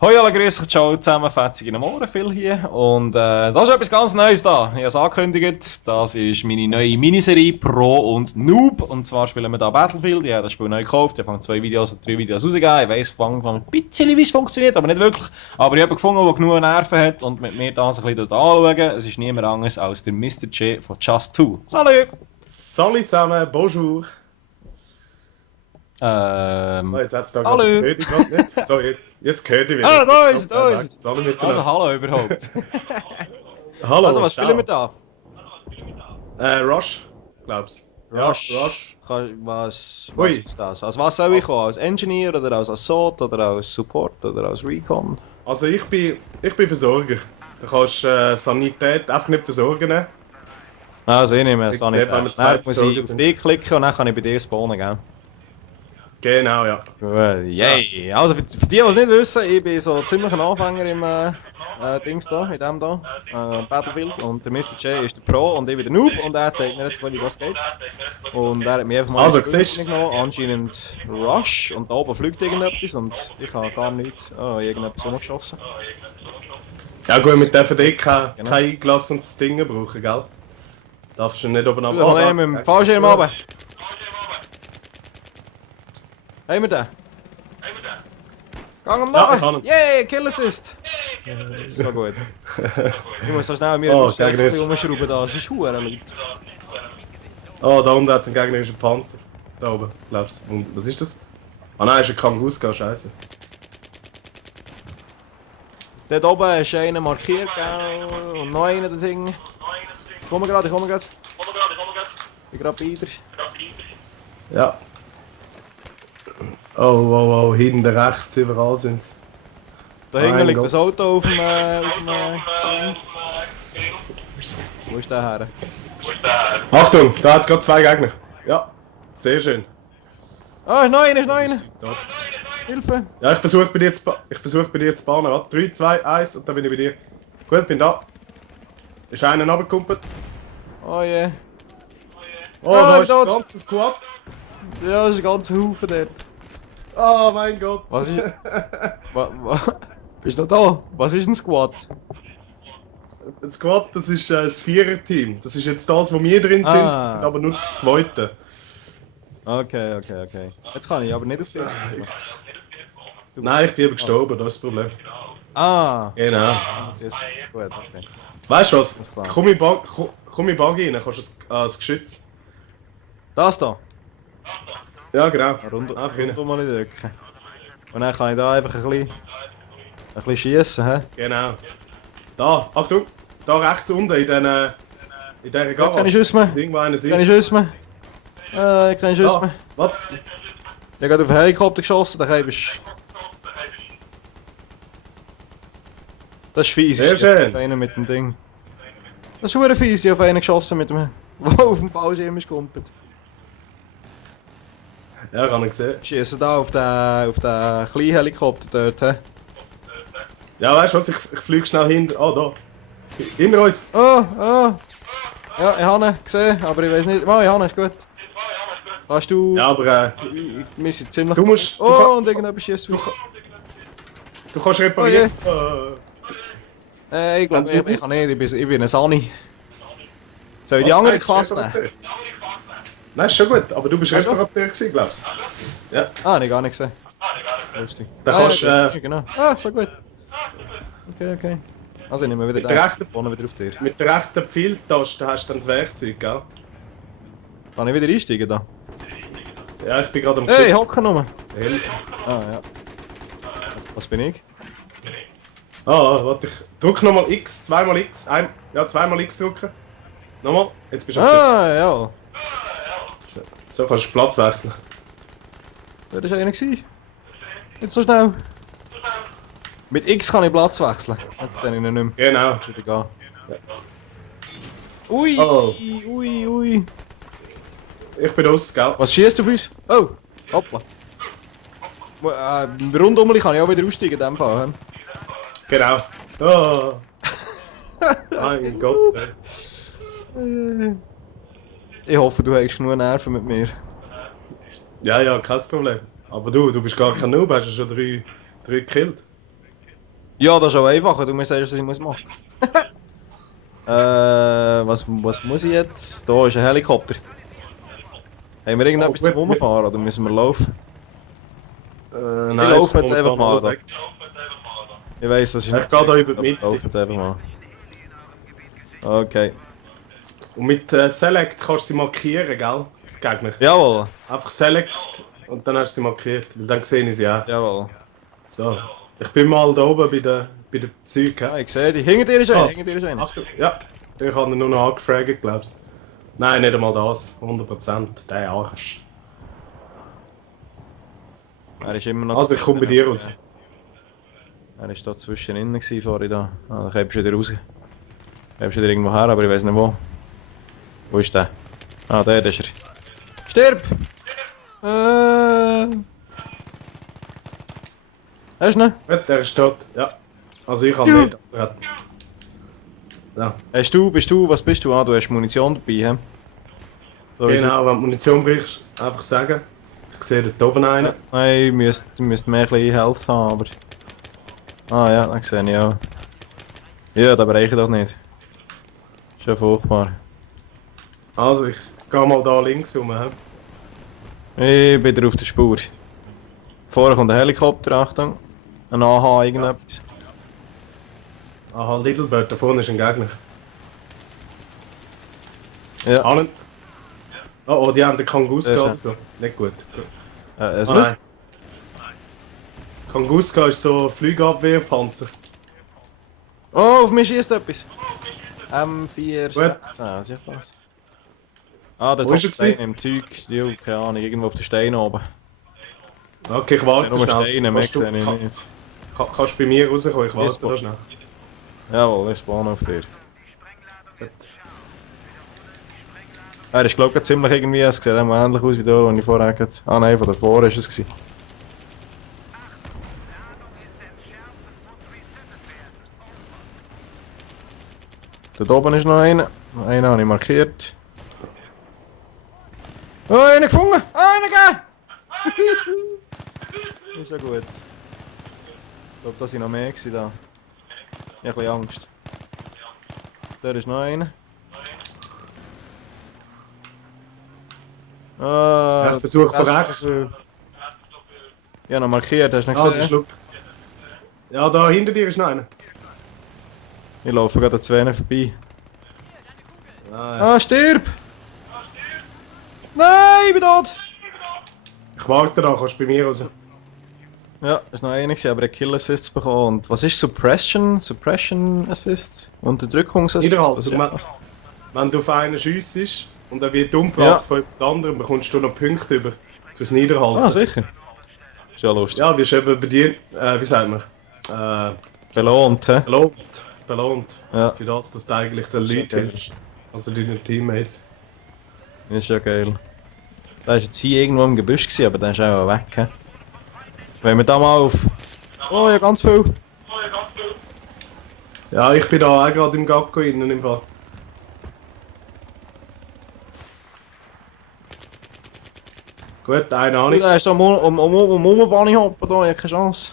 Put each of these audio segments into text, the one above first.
Hoi alle, grüß euch, ciao zusammen, fetzige Ohren, Phil hier. Und da ist etwas ganz Neues da. Ich habe es angekündigt, das ist meine neue Miniserie Pro und Noob. Und zwar spielen wir da Battlefield. Ich habe das Spiel neu gekauft, ich habe 2 Videos und 3 Videos rausgegeben. Ich weiss von Anfang an ein bisschen, wie es funktioniert, aber nicht wirklich. Aber ich habe gefunden, der genug Nerven hat und mit mir das ein bisschen anschauen. Es ist niemand anderes als der Mr. J von Just Two. Salut! Salut zusammen, bonjour. So, jetzt hat es da gerade hallo! gehört, ich gerade nicht. So, jetzt gehört ich wieder. Ah, da ist es! Alle Also, miteinander. hallo überhaupt. Hallo, Also, was ciao. spielen wir da? Rush, glaub's. Rush. Ja, Rush. Was Ui. ist das? Als was soll ich kommen? Als Engineer oder als Assault oder als Support oder als Recon? Also ich bin Versorger. Du kannst Sanität einfach nicht versorgen. Also ich nehme Das es liegt an. sehr, wenn wir zwei Dann muss Versorger ich auf sind. dich klicken und dann kann ich bei dir spawnen, gell? Genau, ja. Gut, yay! Also für die, die es nicht wissen, ich bin so ziemlich ein Anfänger im Dings da, in dem da, Battlefield. Und der Mr. J ist der Pro und ich bin der Noob und er zeigt mir jetzt, wie das geht. Und er hat mich einfach mal Also, ins Spiel siehst- genommen, anscheinend Rush und da oben fliegt irgendetwas und ich habe gar nichts, irgendetwas umgeschossen. Ja gut, mit der für kein Genau. Eingelass und das Ding brauchen, gell? Darfst du nicht oben Du, ich habe mit dem Fallschirm runter. Haben wir den? Gang ihm Ja, ich nach! habe ihn. Yay, Kill Assist! So gut. Ich muss so schnell an mir Oh, ein Gegner. bisschen umschrauben da, es ist verdammt laut. Oh, da unten hat es einen gegnerischen Panzer. Da oben, glaubst du. Und was ist das? Ah nein, ist ein Kanguska, scheiße. Dort oben ist einer markiert, gell? Und noch einer, das Ding. Ich komme gerade. Ich bin gerade bei dir. Ja. Oh, hinten rechts, überall sind's. Da hinten Mein liegt Gott. das Auto auf dem Wo ist der her? Achtung, da hat's gerade 2 Gegner. Ja, sehr schön. Ah, ist noch einer! Hilfe! Ja, ich versuche bei dir zu bahnen. Warte, 3, 2, 1 und dann bin ich bei dir. Gut, bin da. Ist einer runtergekumpelt. Oh je. Oh, Ah, da ist dort. der ganze Squad. Ja, das ist ein ganzer Haufen dort. Oh mein Gott. Was ist. Bist du noch da? Was ist ein Squad? Ein Squad, das ist das Vierer-Team. Das ist jetzt das, wo wir drin sind. Ah. Wir sind aber nur das Zweite. Okay. Jetzt kann ich aber nicht auf den spielen. Nein, ich bin eben gestorben, das ist das Problem. Ah! Genau. Gut, okay. Weißt du was? Alles klar. Komm in Buggy rein, kannst du das Geschütz. Das da? Ja, genau. Rund mal drücken. Und dann kann ich da einfach ein bisschen schiessen, hä? Genau. Da, Achtung! Da rechts unten in dieser Ja, Garage. kann ich Schuss mehr? Irgendwo einer Kann sieht. ich Schuss mehr? Ich kann Schuss mehr. Was? Ich habe gerade auf den Helikopter geschossen, dann bist das ist fies, Sehr ist das schön. auf einen mit dem Ding. Das ist verdammt fies, ich habe auf einen geschossen mit dem, der auf dem Fallschirm ist gekumpelt. Ja, kann ich sehen. Schiessen da auf den kleinen Helikopter dort, hä? Ja, weißt du was? Ich fliege schnell hinter. Ah, da. Hinter uns. Oh! Ja, ich habe ihn gesehen, aber ich weiß nicht. Oh, ich habe ihn, ist gut. Kannst du... Ja, aber Wir sind ziemlich... Du musst- Oh, und irgendjemand schießt auf. du kannst reparieren. Ich glaube, ich kann nicht, ich bin ein Sani. Soll ich die Was? andere Nein, Klasse Reparateur. nehmen? Nein, ist schon gut, aber du bist Hast du? Reparateur gewesen, glaubst du? Ja. Ah, nicht gar nicht gesehen. Lustig. Dann Ah, kannst ja, du genau. Ah, so gut. Okay. Also ich nehme wieder Mit der rechten- vorne wieder auf dir. mit der rechten Pfeiltaste hast du dann das Werkzeug, gell? Kann ich wieder einsteigen da? Ja, ich bin gerade am Hey, Geschütz. hocken nur! Hell. Ah, ja. Was bin ich? Warte, ich drück nochmal X, zweimal X, zweimal X drücken. Nochmal, jetzt bist du am Ah, ja. Geschütz. So kannst du Platz wechseln. Wer war einer gewesen? Nicht so schnell. Mit X kann ich Platz wechseln. Jetzt sehe ich ihn nicht mehr. Genau. Kannst wieder gehen. Ui, Oh. ui. Ich bin aus, gell? Was schießt du auf uns? Oh, hoppla. Rundum kann ich auch wieder aussteigen in dem Fall. Hä? Genau. Oh. Mein Gott, ey. Ich hoffe, du hast genug Nerven mit mir. Ja, kein Problem. Aber du bist gar kein Noob, hast du schon drei gekillt. Ja, das ist auch einfach, wenn du mir sagst, was ich machen muss. Was muss ich jetzt? Da ist ein Helikopter. Haben wir irgendetwas zum Rumfahren oder müssen wir laufen? Nein, Ich laufe jetzt einfach mal alles da. weg. Ich weiss, das ist Ich nicht gehe da sicher, über die aber ich Mitte. laufe jetzt einfach mal. Okay. Und mit Select kannst du sie markieren, gell? Die Gegner. Jawohl, Einfach Select und dann hast du sie markiert, weil dann sehe ich sie auch. jawohl. So. Ich bin mal da oben bei der Zeug. Ah, ich sehe die. Hinter dir ist einer, Ah. hinter dir ist einer. Achtung, ja. Ich habe ihn nur noch angefragt, glaubst du? Nein, nicht einmal das. 100%. Der Arsch. Er ist immer noch Also ich komme bei dir raus. Er ist da zwischen innen gewesen, vorhin da. Ah, dann kommst du wieder raus. Kommst du wieder irgendwo her, aber ich weiß nicht wo. Wo ist der? Ah, der ist er. Stirb! Hast du ihn? Gut, der ist tot. Ja. Also ich habe nicht. Ja. Was bist du? Ah, du hast Munition dabei, hä? So wie Genau, sonst. wenn du Munition brichst, einfach sagen. Ich sehe dort oben einen. Ja, nein, du müsst mehr ein bisschen Health haben, aber... Ah ja, das sehe ich auch. Ja, das bereiche ich doch nicht. Ist ja furchtbar. Also ich gehe mal da links rum. Ich bin wieder auf der Spur. Vorher kommt ein Helikopter, Achtung. Ein AH, irgendetwas. Aha, Little Bird, da vorne ist ein Gegner. Ja. Spannend. Oh, die haben den Kanguska Sehr oder so. Nicht gut. Es Ah, muss. nein. Kanguska ist so ein Flugabwehrpanzer. Oh, auf mich schießt etwas. M416, was ist das? Ah, der Wo ist er Top-Stein gewesen? im Zeug. Jo, keine Ahnung, irgendwo auf den Steinen oben. Okay, ich Das warte sind nur schnell. Steine, mehr Kannst du, sehe ich nicht. kannst du bei mir rauskommen? Ich warte Yes, da schnell. Jawohl, ich spawn auf dir. Gut. Er ist glaube ich ziemlich irgendwie, es sieht immer ähnlich aus wie der, den ich vorher hatte. Ah nein, von davor war es. Gewesen. Dort oben ist noch einer. Einen habe ich markiert. Oh, einen gefunden! Einen gegeben! Ist ja gut. Ich glaube, da sind noch mehr gewesen da. Ich habe ein bisschen Angst. Da ist noch einer. Ah, Ich versuche von das ist rechts. so viel. Ja, noch markiert, hast du nicht Ah, der gesehen? Schluck. Ja, da hinter dir ist noch einer. Ich laufe gerade an zwei vorbei. Nein. Ah, stirb! Nein, ich bin tot! Ich warte da, kannst du bei mir raus. Ja, ist noch einer gewesen, aber er hat Kill Assists bekommen. Und was ist Suppression? Suppression Assist? Unterdrückungsassist? Niederhalt. Was ist das? Wenn du auf einen schiessest und er wird umgebracht von jemand anderem, bekommst du noch Punkte über fürs Niederhalten. Ah, sicher. Ist ja lustig. Ja, wirst eben bedient, wie sagt man? Belohnt, hä? Belohnt. Ja. Für das, dass du eigentlich den Das ist Leuten geil. hilfst. Also deinen Teammates. Ist ja geil. Der war jetzt hier irgendwo im Gebüsch, gewesen, aber der ist auch weg, hä? Wenn wir da mal auf... Oh, ja, ganz viel. Ja, ich bin da auch gerade im Gapko innen im Fall. Gut, einen habe ich. Der ist da Bahn hoppen, da, ich habe keine Chance.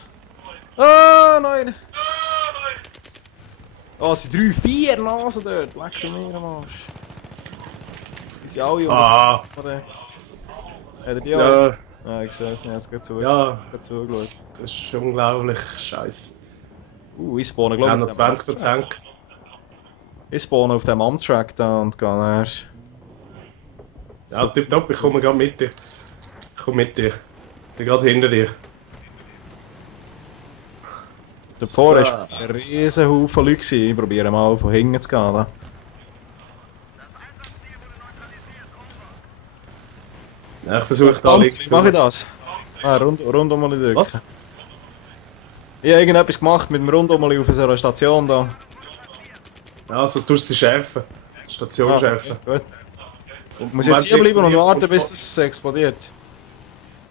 Ah, nein! Oh, es sind 3, 4 Nasen dort. Leck mir am Arsch. Die sind alle Ah, Hat er die auch? ja, Ja, ich sehe es nicht, jetzt geht zu. ja, Geht zugeschaut. das ist unglaublich scheiße. Ich spawne, Wir glaube haben noch 20%. Ich spawne auf dem Amtrack da und gehe nachher. Ja, tipptopp, ich komme gerade mit dir. Ich komme mit dir. Ich bin gerade hinter dir. Der Por So. war ein riesen Haufen Leute gewesen. Ich probiere mal von hinten zu gehen. Da. Ja, ich versuche da Tanz, links wie mache ich das? Ah, rundum mal drücken. Was? Ich habe irgendetwas gemacht mit dem Rundum mal auf so einer Station da. Ja, also tust du sie schärfen. Station Ah, schärfen. okay, gut. Muss Und ich jetzt wenn hier sie bleiben und explodiert, warten, kommst bis du- das explodiert?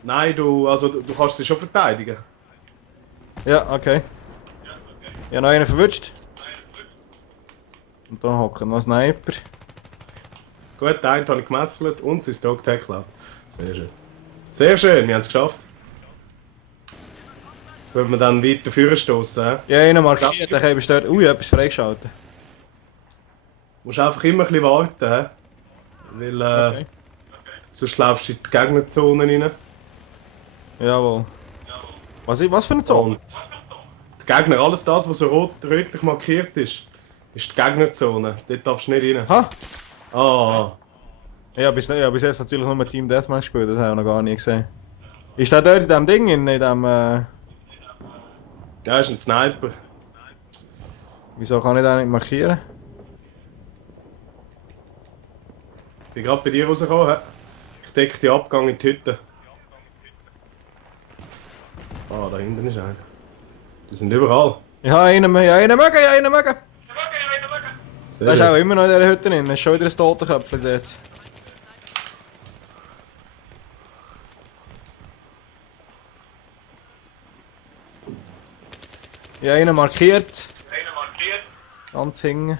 Nein, du kannst sie schon verteidigen. Ja, okay. Ich habe noch einen verwünscht. Und da hockt noch ein Sniper. Gut, einen habe ich gemesselt und sie ist Dog-Tag Club. Sehr schön. Sehr schön, wir haben es geschafft. Wenn wir dann weiter vorne stoßen, hä? Ja, einen markiert, dann können wir dort... Ui, etwas freigeschaltet. Musst einfach immer ein bisschen warten, hä? Weil, Okay. sonst laufst du in die Gegnerzone rein. Jawohl. Was für eine Zone? Und die Gegner, alles das, was so rötlich markiert ist die Gegnerzone. Dort darfst du nicht rein. Ha! Ah, Ja, bis jetzt natürlich nur Team Deathmatch gespielt, das habe ich noch gar nie gesehen. Ist der dort in dem Ding, in dem... ja, ist ein Sniper. Wieso kann ich den nicht markieren? Ich bin gerade bei dir rausgekommen, hä? Ich decke die Abgang in die Hütte. Ah, da hinten ist einer. Die sind überall. Ja, einen mögen! Sehr Der ist auch gut. immer noch in dieser Hütte drin, ist schon wieder ein Totenköpfchen dort. Ja, einen markiert. Ganz hinten.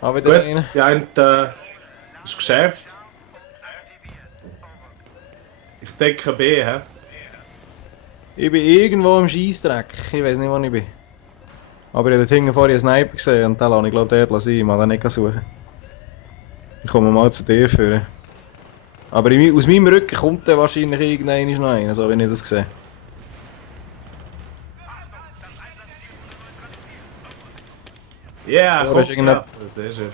Auch wieder einen. Gut, die eine ist geschärft. Ich decke B, hä? Ich bin irgendwo im Scheissdreck. Ich weiß nicht, wo ich bin. Aber ich habe dort hinten vorher einen Sniper gesehen und den lasse ich glaube dort sein. Ich muss den nicht suchen. Ich komme mal zu dir führen. Aber aus meinem Rücken kommt dann wahrscheinlich irgendeiner noch einer, so wie ich das sehe. Ja, Oh, da Kopf ist irgendetwas. treffen, sehr schön.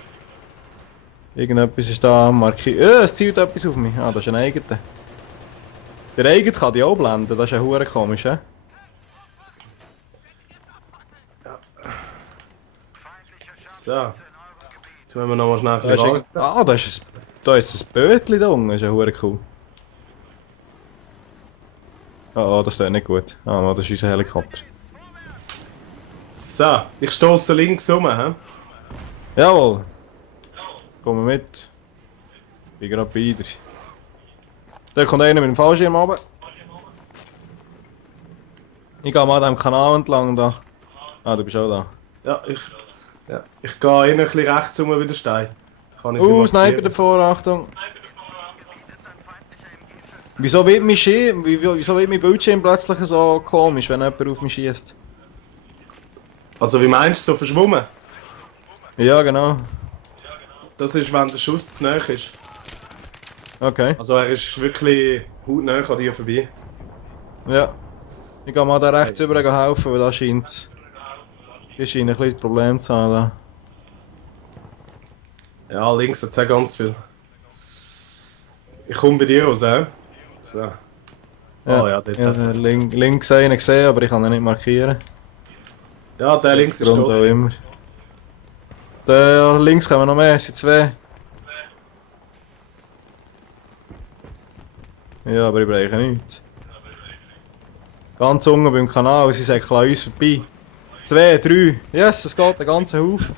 Irgendetwas ist da markiert. Es zielt etwas auf mich. Ah, das ist ein eigener. Der eigene kann die auch blenden, das ist ja hure komisch, hä? So. Jetzt müssen wir noch mal schnell Da ist, warten. da ist ein Bötchen da unten, das ist ja hure cool. Oh, das ist nicht gut. Ah, das ist unser Helikopter. So, ich stoße links rum, hä? Jawohl! Komm mit. Bin gerade bei dir. Da kommt einer mit dem Fallschirm runter. Ich gehe mal an diesem Kanal entlang da. Ah, du bist auch da. Ja, ich gehe innen ein bisschen rechts rum wie der Stein. Kann ich sie markieren? Sniper davor, Achtung! Wieso wird mein Bildschirm plötzlich so komisch, wenn jemand auf mich schießt? Also wie meinst du, so verschwommen? Ja, genau. Das ist, wenn der Schuss zu nahe ist. Okay. Also er ist wirklich hautnah an dir vorbei. Ja. Ich gehe mal da rechts rüber helfen, weil da scheint es. Hier scheint ein bisschen Problem zu haben. Ja, links hat es auch ganz viel. Ich komme bei dir raus, hä? So. Ja. Oh ja, dort hat's. Links einen gesehen, aber ich kann ihn nicht markieren. Ja, der links ist Grund auch tot. immer. Da links kommen noch mehr, es sind zwei. Ja, aber ich breche nichts. Ganz unten beim Kanal, sie säckeln an uns vorbei. 2, 3, yes, es geht den ganzen Haufen.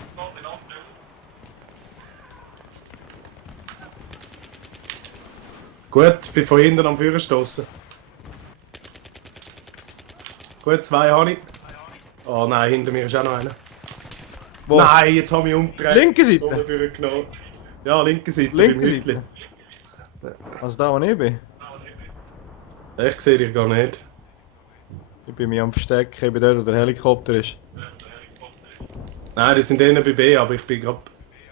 Gut, ich bin von hinten am Führer gestoßen. Gut, 2 habe ich. Oh nein, hinter mir ist auch noch einer. Wo? Nein, jetzt habe ich umgedreht. Linke Seite? Vorne genommen. Ja, linke Seite. Linke beim Seite? Hütli. Also da, wo ich bin. Ich sehe dich gar nicht. Ich bin mich am Verstecken, ich bin dort, wo der Helikopter ist. Nein, die sind innen bei B, aber ich bin gerade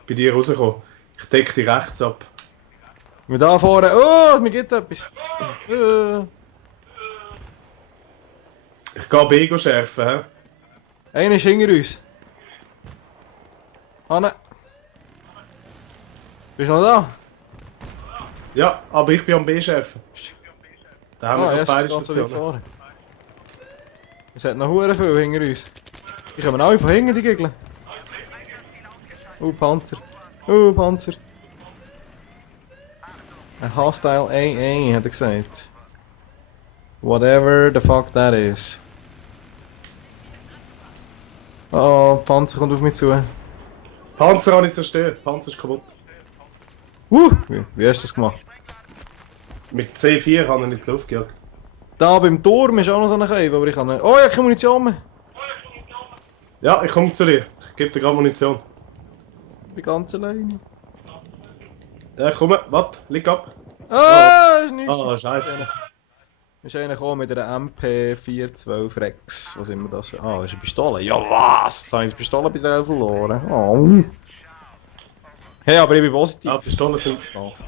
bei dir rausgekommen. Ich decke dich rechts ab. Wir da vorne, oh, mir geht etwas. Ich gehe B schärfen, hä? Einer ist hinter uns. Hanne. Bist du noch da? Ja, aber ich bin am B schärfen. Da haben wir Ah, noch beide es geht so weit Stationen. vorne. Es hat noch hure viel hinter uns. Die kommen alle von hinten, die Gegner. Panzer. Panzer. Ein Hostile AA, hat er gesagt. Whatever the fuck that is. Oh, Panzer kommt auf mich zu. Panzer habe ich zerstört. Panzer ist kaputt. Wie hast du das gemacht? Mit C4 habe ich in die Luft gejagt. Da beim Turm ist auch noch so eine Cave, aber ich kann nicht. Oh, ich habe keine Munition mehr. Ja, ich komme zu dir. Ich gebe dir gerade Munition. Ich bin ganz alleine. Ja, komm, warte, leg ab. Ah, ist nichts. Ah, scheiße. Ist einer gekommen mit einer MP412 Rex. Was immer das? Ah, das ist eine Pistole. Ja, was? Habe ich eine Pistole bei der verloren? Oh. Hey, aber ich bin positiv. Ah, Pistolen sind... Das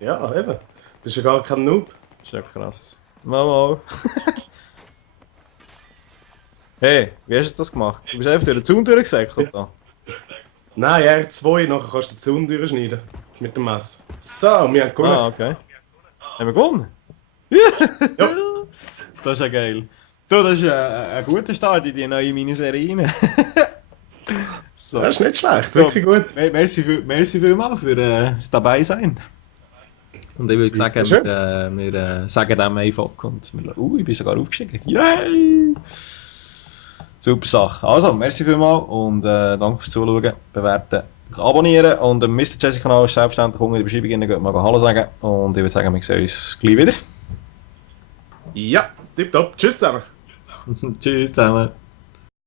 Ja, eben. Du bist ja gar kein Noob. ist ja krass. Mal. Hey, wie hast du das gemacht? Du bist einfach durch den Zaun durchgesäckelt da. Nein, R2, nachher kannst du den Zaun durchschneiden. Mit dem Messer. So, wir haben gewonnen. Ah, okay. Haben wir gewonnen? Ja. Das ist ja geil. Du, das ist ein guter Start in die neue Miniserie rein. So. Das ist nicht schlecht, wirklich gut. Merci vielmals für das Dabeisein. Und ich würde sagen, Schön. wir sagen dem einfach und ich bin sogar aufgestiegen. Yay! Super Sache. Also, merci vielmals und danke fürs Zuschauen, bewerten, abonnieren und dem Mr. Jesse Kanal ist selbstverständlich unten in der Beschreibung, geht mal Hallo sagen und ich würde sagen, wir sehen uns gleich wieder. Ja, tipptopp. Tschüss zusammen. Tschüss zusammen.